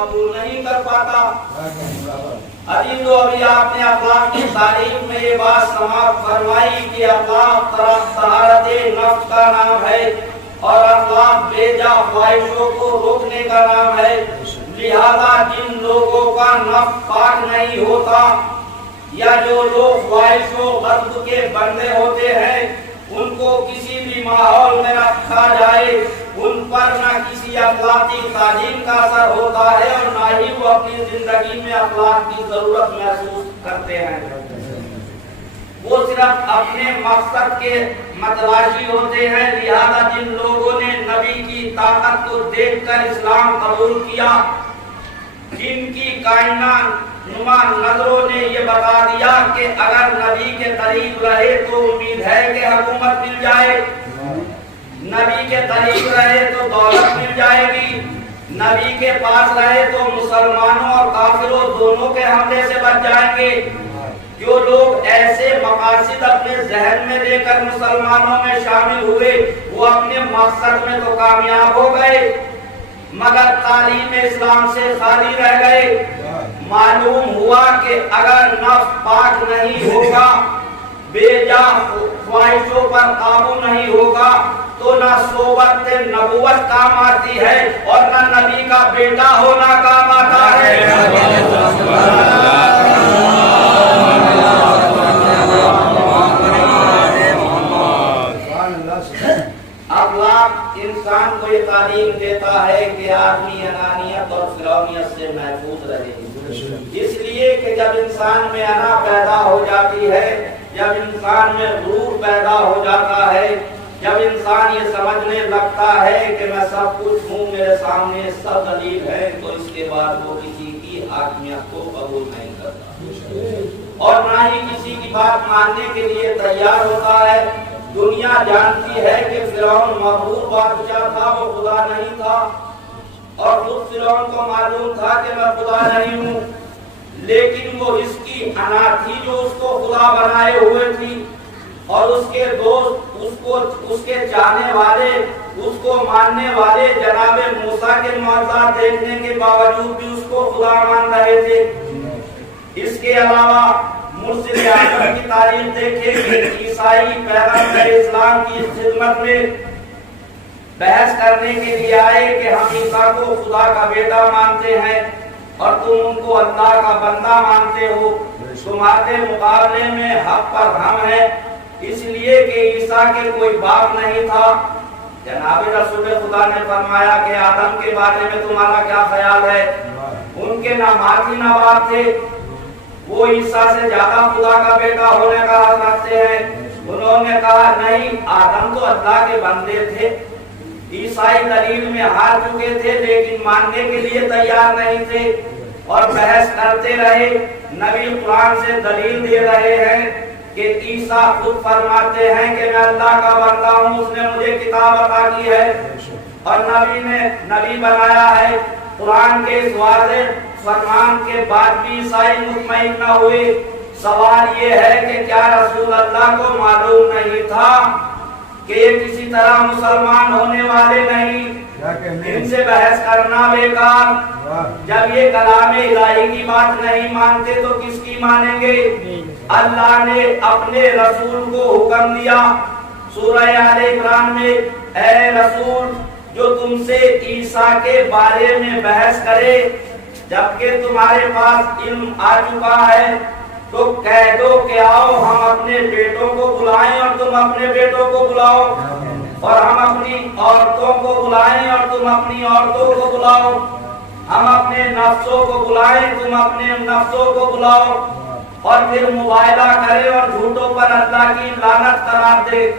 قبول نہیں کر پاتا۔ عزیزو، ابھی آپ نے اخلاق کی تعریف میں یہ بات سماعت فرمائی کہ اخلاق طہارت نفس کا نام ہے اور اخلاق بیجا خواہشوں کو روکنے کا نام ہے۔ لہذا جن لوگوں کا نفس پاک نہیں ہوتا یا جو لوگ خواہش و غضب کے بندے ہوتے ہیں، ان کو کسی بھی ماحول میں رکھا جائے ان پر نہ کسی اخلاقی تعلیم کا اثر ہوتا ہے اور نہ ہی وہ اپنی زندگی میں اخلاق کی ضرورت محسوس کرتے ہیں۔ وہ صرف اپنے مقصد کے متلاشی ہوتے ہیں۔ لہذا جن لوگوں نے نبی کی طاقت کو دیکھ کر اسلام قبول کیا، جن کی کائنات نما نظروں نے یہ بتا دیا کہ اگر نبی کے قریب رہے تو امید ہے کہ حکومت مل جائے، نبی کے قریب رہے تو دولت مل جائے گی، نبی کے پاس رہے تو مسلمانوں اور کافروں دونوں کے حملے سے بچ جائیں گے۔ جو لوگ ایسے مقاصد اپنے ذہن میں لے کر مسلمانوں میں شامل ہوئے، وہ اپنے مقصد میں تو کامیاب ہو گئے مگر تعلیم اسلام سے خالی رہ گئے۔ معلوم ہوا کہ اگر نفس پاک نہیں ہوگا، بے جا خواہشوں پر قابو نہیں ہوگا تو نہ صحبت نبوت کام آتی ہے اور نہ نبی کا بیٹا ہونا کام آتا ہے۔ اخلاق انسان کو یہ تعلیم دیتا ہے کہ آدمی انانیت اور فرعونیت سے محفوظ رہے، اس لیے کہ جب انسان میں انا پیدا ہو جاتی ہے، جب انسان میں غرور پیدا ہو جاتا ہے، جب انسان یہ سمجھنے لگتا ہے کہ میں سب کچھ ہوں، میرے سامنے سب دلیل ہے، تو اس کے بعد وہ کسی کی حاکمیت کو قبول نہیں کرتا اور نہ ہی کسی کی بات ماننے کے لیے تیار ہوتا ہے۔ دنیا جانتی ہے کہ فرعون مغرور بادشاہ تھا، وہ خدا نہیں تھا، اور خود فرعون کو معلوم تھا کہ میں خدا نہیں ہوں، لیکن وہ اس کی انا تھی جو اس کو خدا بنائے ہوئے تھی، اور اس کے دوست اس کے چاہنے والے، اس کو ماننے والے جناب موسیٰ کے معجزات دیکھنے کے باوجود بھی اس کو خدا مان رہے تھے۔ اس کے علاوہ مرسل اعظم کی تاریخ دیکھیں کہ عیسائی پیغمبر اسلام کی خدمت میں بحث کرنے کے لیے آئے کہ ہم عیسیٰ کو خدا کا بیٹا مانتے ہیں اور تم ان کو اللہ کا بندہ مانتے ہو، تمہارے مقابلے میں حق پر ہم ہیں، اس لیے کہ عیسیٰ کے کوئی باپ نہیں تھا۔ جناب رسول خدا نے فرمایا کہ آدم کے بارے میں تمہارا کیا خیال ہے؟ ان کے نہ ماں تھی نہ باپ تھے، وہ عیسیٰ سے زیادہ خدا کا بیٹا ہونے کا حق رکھتے ہیں۔ انہوں نے کہا نہیں، آدم تو اللہ کے بندے تھے۔ عیسائی دلیل میں ہار چکے تھے لیکن ماننے کے لیے تیار نہیں تھے اور بحث کرتے رہے۔ نبی قرآن سے دلیل دے رہے ہیں کہ عیسیٰ خود فرماتے ہیں کہ میں اللہ کا بندہ ہوں، اس نے مجھے کتاب عطا کی ہے اور نبی نے نبی بنایا ہے۔ قرآن کے اس واضح فرمان کے بعد بھی عیسائی مطمئن نہ ہوئے۔ سوال یہ ہے کہ کیا رسول اللہ کو معلوم نہیں تھا کہ یہ کسی طرح مسلمان ہونے والے نہیں؟ ان سے بحث کرنا بیکار۔ جب یہ کلام الہی کی بات نہیں مانتے تو کس کی مانیں گے؟ اللہ نے اپنے رسول کو حکم دیا سورہ آل عمران میں، اے رسول جو تم سے عیسیٰ کے بارے میں بحث کرے جبکہ تمہارے پاس علم آ چکا ہے تو کہہ دو کہ آؤ ہم اپنے بیٹوں کو بلائیں اور تم اپنے بیٹوں کو بلاؤ، اور ہم اپنی عورتوں کو بلائیں اور تم اپنی عورتوں کو بلاؤ، ہم اپنے نفسوں کو بلائیں تم اپنے نفسوں کو بلاؤ، اور پھر مباہلہ کرے اور جھوٹوں پر اللہ کی لعنت قرار دے۔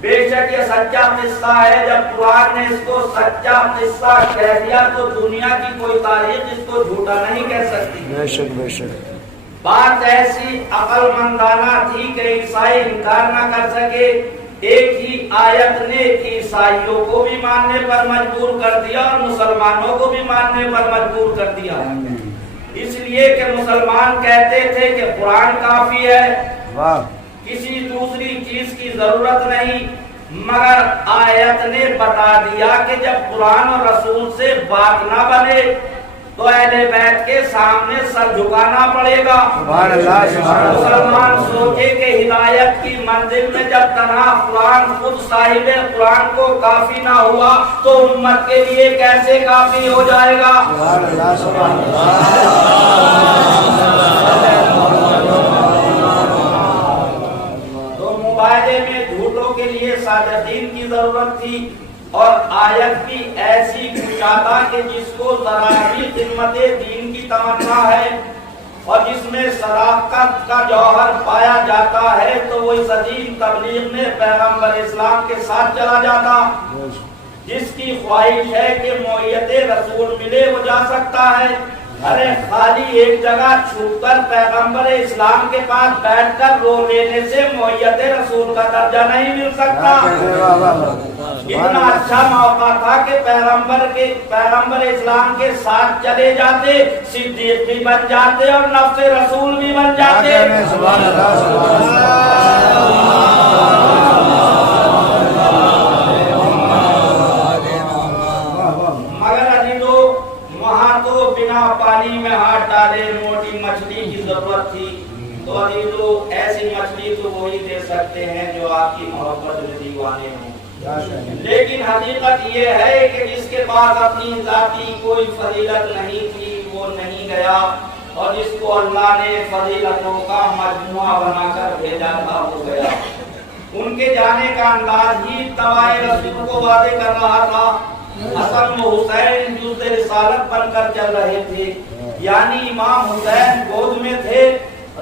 بے شک یہ سچا قصہ ہے۔ جب قرآن نے اس کو سچا قصہ کہہ دیا تو دنیا کی کوئی تاریخ اس کو جھوٹا نہیں کہہ سکتی۔ بے شک بے شک۔ بات ایسی عقل مندانہ تھی کہ عیسائی انکار نہ کر سکے۔ ایک ہی آیت نے عیسائیوں کو بھی ماننے پر مجبور کر دیا اور مسلمانوں کو بھی ماننے پر مجبور کر دیا، اس لیے کہ مسلمان کہتے تھے کہ قرآن کافی ہے، کسی دوسری چیز کی ضرورت نہیں، مگر آیت نے بتا دیا کہ جب قرآن اور رسول سے بات نہ بنے تو اہل بیت کے سامنے سر جھکانا پڑے گا۔ مسلمان سوچے کہ ہدایت کی منزل میں جب تنہا قرآن خود صاحب قرآن کو کافی نہ ہوا تو امت کے لیے کیسے کافی ہو جائے گا؟ تو مباہدے میں جھوٹوں کے لیے صادقین کی ضرورت تھی، اور آیت بھی ایسی کشادہ کہ جس کو ذرا بھی خدمت دین کی تمنا ہے اور جس میں صداقت کا جوہر پایا جاتا ہے تو وہ اس عظیم تبلیغ میں پیغمبر اسلام کے ساتھ چلا جاتا۔ جس کی خواہش ہے کہ معیت رسول ملے وہ جا سکتا ہے، ارے خالی ایک جگہ چھپ کر پیغمبر اسلام کے پاس بیٹھ کر رو لینے سے معیت رسول کا درجہ نہیں مل سکتا۔ اتنا اچھا موقع تھا کہ پیغمبر اسلام کے ساتھ چلے جاتے، صدیق بھی بن جاتے اور نفس رسول بھی بن جاتے۔ پانی میں ہاتھ ڈالے، موٹی مچھلی کی ضرورت تھی تو عزیزو ایسی مچھلی تو وہی دے سکتے ہیں جو آپ کی محبت میں دیوانے ہوں، لیکن حقیقت یہ ہے کہ جس کے پاس اپنی ذاتی کوئی فضیلت نہیں تھی وہ نہیں گیا، اور جس کو اللہ نے فضیلتوں کا مجموعہ بنا کر بھیجا تھا وہ گیا۔ ان کے جانے کا انداز ہی اتباع رسول کو واضح کر رہا تھا۔ حسن و حسین جز رسالت بن کر چل رہے تھے، یعنی امام حسین گود میں تھے،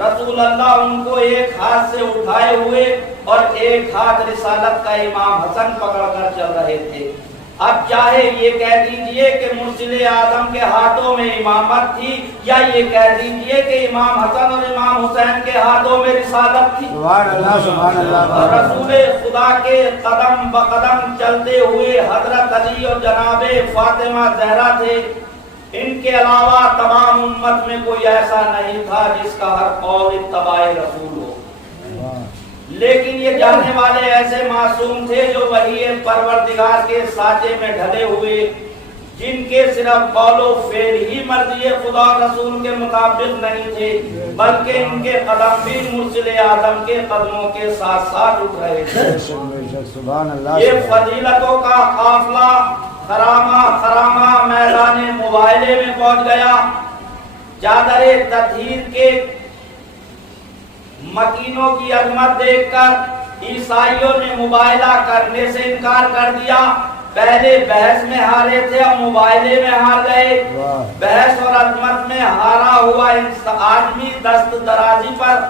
رسول اللہ ان کو ایک ہاتھ سے اٹھائے ہوئے اور ایک ہاتھ رسالت کا امام حسن پکڑ کر چل رہے تھے۔ اب چاہے یہ کہہ دیجئے کہ مرسل اعظم کے ہاتھوں میں امامت تھی، یا یہ کہہ دیجئے کہ امام حسن اور امام حسین کے ہاتھوں میں رسالت تھی۔ سبحان اللہ سبحان اللہ۔ رسول خدا کے قدم بقدم چلتے ہوئے حضرت علی اور جناب فاطمہ زہرا تھے، ان کے علاوہ تمام امت میں کوئی ایسا نہیں تھا جس کا ہر قول اتباع رسول ہو، لیکن یہ جاننے والے ایسے معصوم تھے جو وحی پروردگار کے سانچے میں ڈھلے ہوئے، جن کے صرف قول و فعل ہی مرضی خدا رسول کے مطابق نہیں تھے، بلکہ ان کے قدم بھی مرسل اعظم کے قدموں کے ساتھ ساتھ اٹھ رہے تھے۔ سبحان اللہ۔ یہ فضیلتوں کا قافلہ خرامہ میدان مباہلے میں پہنچ گیا۔ چادر تطہیر کے مکینوں کی عظمت دیکھ کر عیسائیوں نے مباہلہ کرنے سے انکار کر دیا۔ پہلے بحث میں ہارے تھے، اب مباہلے میں ہار گئے۔ بحث اور عظمت میں ہارا ہوا آدمی دست درازی پر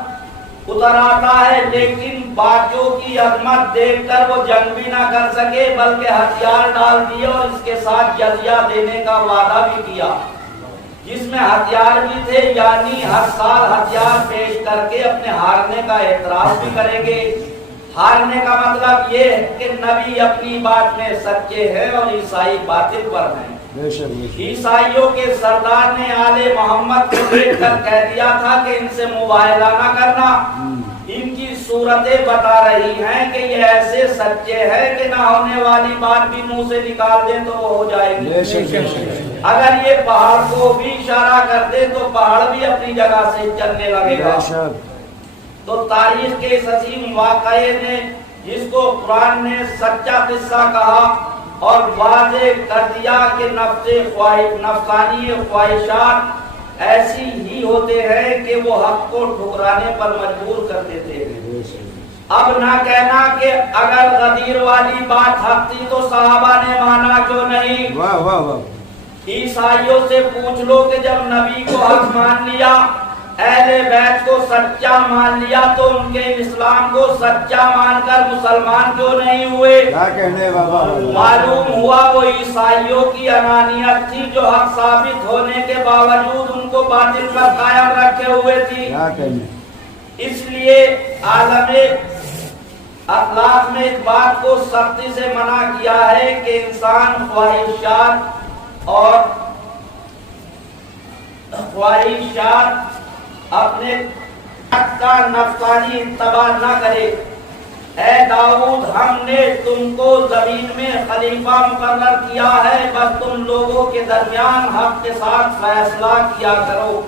اتر آتا ہے، لیکن باقیوں کی عظمت دیکھ کر وہ جنگ بھی نہ کر سکے بلکہ ہتھیار ڈال دیے اور اس کے ساتھ جزیہ دینے کا وعدہ بھی کیا، جس میں ہتھیار بھی تھے، یعنی ہر سال ہتھیار پیش کر کے اپنے ہارنے کا اعتراف بھی کریں گے۔ ہارنے کا مطلب یہ ہے کہ نبی اپنی بات میں سچے ہیں اور عیسائی باطل پر ہیں۔ عیسائیوں کے سردار نے آل محمد کو دیکھ کر کہہ دیا تھا کہ ان سے مباہلہ نہ کرنا۔ ان کی صورتیں بتا رہی ہیں کہ یہ ایسے سچے ہیں کہ نہ ہونے والی بات بھی منہ سے نکال دیں تو وہ ہو جائے گی۔ اگر یہ پہاڑ کو بھی اشارہ کر دے تو پہاڑ بھی اپنی جگہ سے چلنے لگے گا۔ تو تاریخ کے اس عظیم واقعے نے، جس کو قرآن نے سچا قصہ کہا اور واضح کر دیا کہ نفسانی خواہشات ایسی ہی ہوتے ہیں کہ وہ حق کو ٹھکرانے پر مجبور کر دیتے ہیں۔ اب نہ کہنا کہ اگر غدیر والی بات حق تھی تو صحابہ نے مانا کیوں نہیں۔ واہ واہ واہ۔ عیسائیوں سے پوچھ لو کہ جب نبی کو حق مان لیا، اہل بیت کو سچا مان لیا، تو ان کے اسلام کو سچا مان کر مسلمان کیوں نہیں ہوئے؟ معلوم ہوا وہ عیسائیوں کی انانیت تھی جو حق ثابت ہونے کے باوجود ان کو باطل پر قائم رکھے ہوئے تھی۔ اس لیے عالم اخلاق میں اس بات کو سختی سے منع کیا ہے کہ انسان خواہشات اپنے کا نفسانی اتباع نہ کرے۔ اے داؤد ہم نے تم کو زمین میں خلیفہ مقرر کیا ہے، بس تم لوگوں کے درمیان حق کے ساتھ فیصلہ کیا کرو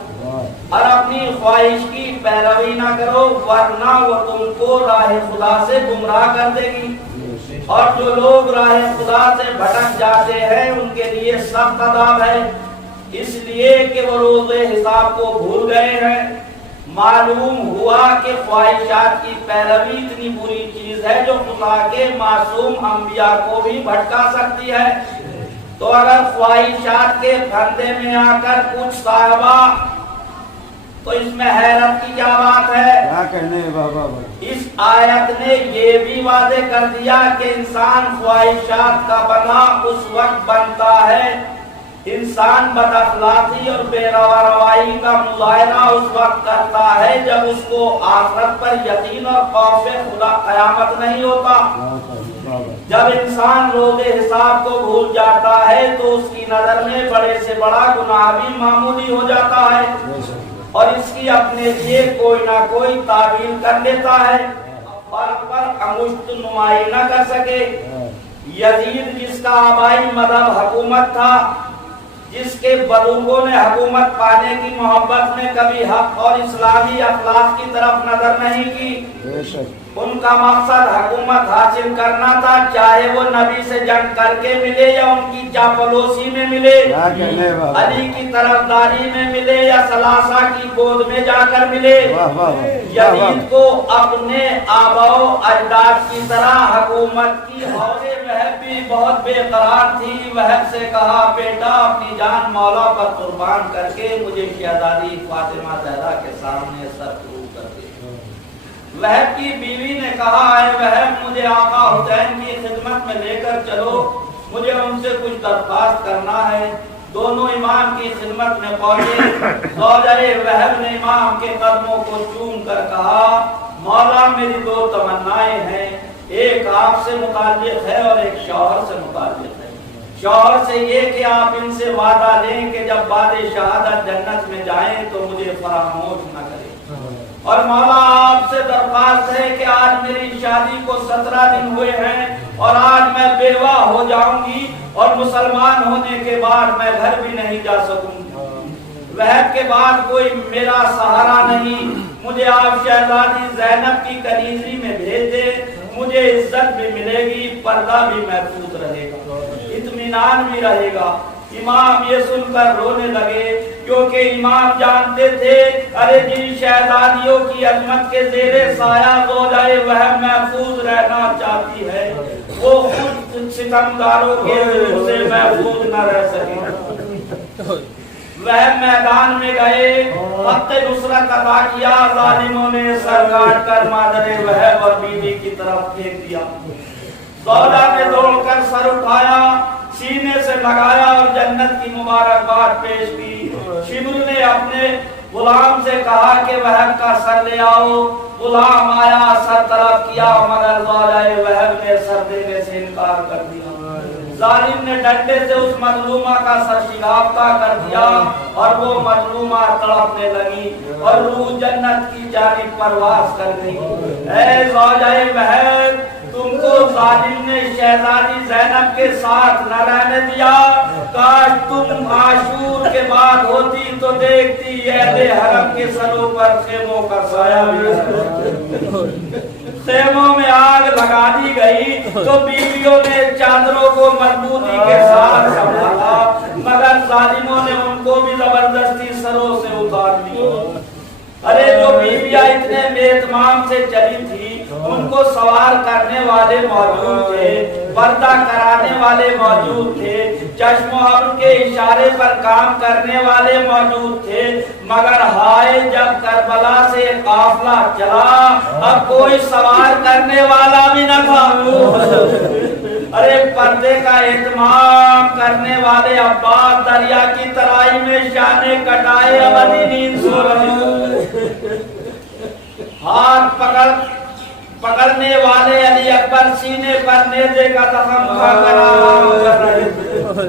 اور اپنی خواہش کی پیروی نہ کرو، ورنہ وہ تم کو راہ خدا سے گمراہ کر دے گی۔ اور جو لوگ راہ خدا سے بھٹک جاتے ہیں ان کے لیے سخت عذاب ہے، اس لیے کہ وہ روز حساب کو بھول گئے ہیں۔ معلوم ہوا کہ خواہشات کی پیروی اتنی بری چیز ہے جو خدا کے معصوم انبیاء کو بھی بھٹکا سکتی ہے۔ تو اگر خواہشات کے پھندے میں آ کر کچھ صاحبہ، تو اس میں حیرت کی کیا بات ہے؟ کیا کہنے بابا؟ اس آیت نے یہ بھی واضح کر دیا کہ انسان خواہشات کا بنا اس وقت بنتا ہے، انسان بد اخلاقی اور بے روائی کا مظاہرہ اس وقت کرتا ہے جب اس کو آخرت پر یقین اور خوف خدا قیامت نہیں ہوتا۔ جب انسان روز حساب کو بھول جاتا ہے تو اس کی نظر میں بڑے سے بڑا گناہ بھی معمولی ہو جاتا ہے اور اس کی اپنے لیے کوئی نہ کوئی تعویل کر لیتا ہے اور پر انگشت نمائی نہ کر سکے۔ یزید جس کا آبائی مذہب حکومت تھا، جس کے بزرگوں نے حکومت پانے کی محبت میں کبھی حق اور اسلامی اخلاق کی طرف نظر نہیں کی، ان کا مقصد حکومت حاصل کرنا تھا، چاہے وہ نبی سے جنگ کر کے ملے یا ان کی چاپلوسی میں ملے، علی کی طرفداری میں ملے یا ثلاثہ کی گود میں جا کر ملے۔ یزید کو اپنے آباء و اجداد کی طرح حکومت کی حوض وہب بھی بہت بے قرار تھی۔ وہب سے کہا بیٹا اپنی جان مولا پر قربان کر کے مجھے شہزادی فاطمہ زہرا کے سامنے سر فرود کر دے۔ وہب کی بیوی نے کہا اے وہب مجھے آقا حسین کی خدمت میں لے کر چلو، مجھے ان سے کچھ درخواست کرنا ہے۔ دونوں امام کی خدمت میں پہنچے۔ زوجہ وہب نے امام کے قدموں کو چوم کر کہا مولا میری دو تمنائیں ہیں، ایک آپ سے متعلق ہے اور ایک شوہر سے متعلق ہے۔ شوہر سے یہ کہ آپ ان سے وعدہ لیں کہ جب بعد شہادت جنت میں جائیں تو مجھے فراموش نہ کریں، اور مولا آپ سے درخواست ہے کہ آج میری شادی کو 17 دن ہوئے ہیں اور آج میں بیوہ ہو جاؤں گی اور مسلمان ہونے کے بعد میں گھر بھی نہیں جا سکوں گی۔ وہب کے بعد کوئی میرا سہارا نہیں، مجھے آپ شہزادی زینب کی کنیزی میں بھیج دے، مجھے عزت بھی ملے گی، پردہ بھی محفوظ رہے گا، اطمینان بھی رہے گا۔ امام یہ سن کر رونے لگے کیونکہ امام جانتے تھے ارے جن شہزادیوں کی عظمت کے زیر سایہ زوجہ وہب محفوظ رہنا چاہتی ہے وہ خود ستمگاروں کے ظلم سے محفوظ نہ رہ سکے۔ وہب میدان میں گئے، خط نصرت ادا کیا، ظالموں نے سر کاٹ کر مادر وہب اور بیوی کی طرف پھینک دیا۔ زوجہ نے دوڑ کر سر اٹھایا، سینے سے لگایا اور جنت کی مبارکباد پیش کی۔ شمر نے اپنے غلام سے کہا کہ وہب کا سر لے آؤ۔ غلام آیا، سر طلب کیا، مگر زوجہ وہب نے سر دینے سے انکار کر دیا۔ ظالم نے ڈنڈے سے اس مظلومہ کا سر شگافتہ کر دیا اور وہ مظلومہ تڑپنے لگی اور روح جنت کی جانب پرواز کر گئی۔ اے زوجہ وہب، تم کو ظالم نے شہزادی زینب کے ساتھ نہ رہنے دیا، کاش تم عاشور کے بعد ہوتی تو دیکھتی اہل حرم کے سروں پر خیموں کا سایہ بھی۔ خیموں میں آگ لگا دی گئی تو بیویوں نے چادروں کو مضبوطی کے ساتھ سنبھالا، مگر ظالموں نے ان کو بھی زبردستی سروں سے اتار دیا۔ ارے جو بیویاں اتنے بے اہتمام سے چلی تھی ان کو سوار کرنے والے موجود تھے، پردہ کرانے والے موجود تھے، چشم و ابر کے اشارے پر کام کرنے والے موجود تھے، مگر ہائے جب کربلا سے قافلہ چلا اب کوئی سوار کرنے والا بھی نہ تھا۔ ارے پردے کا اہتمام کرنے والے عباس دریا کی ترائی میں شانے کٹائے ابدی نیند سو رہے، ہاتھ پکڑنے والے علی اکبر سینے پر نیزے کا زخم کھا کر آرام کر رہے تھے۔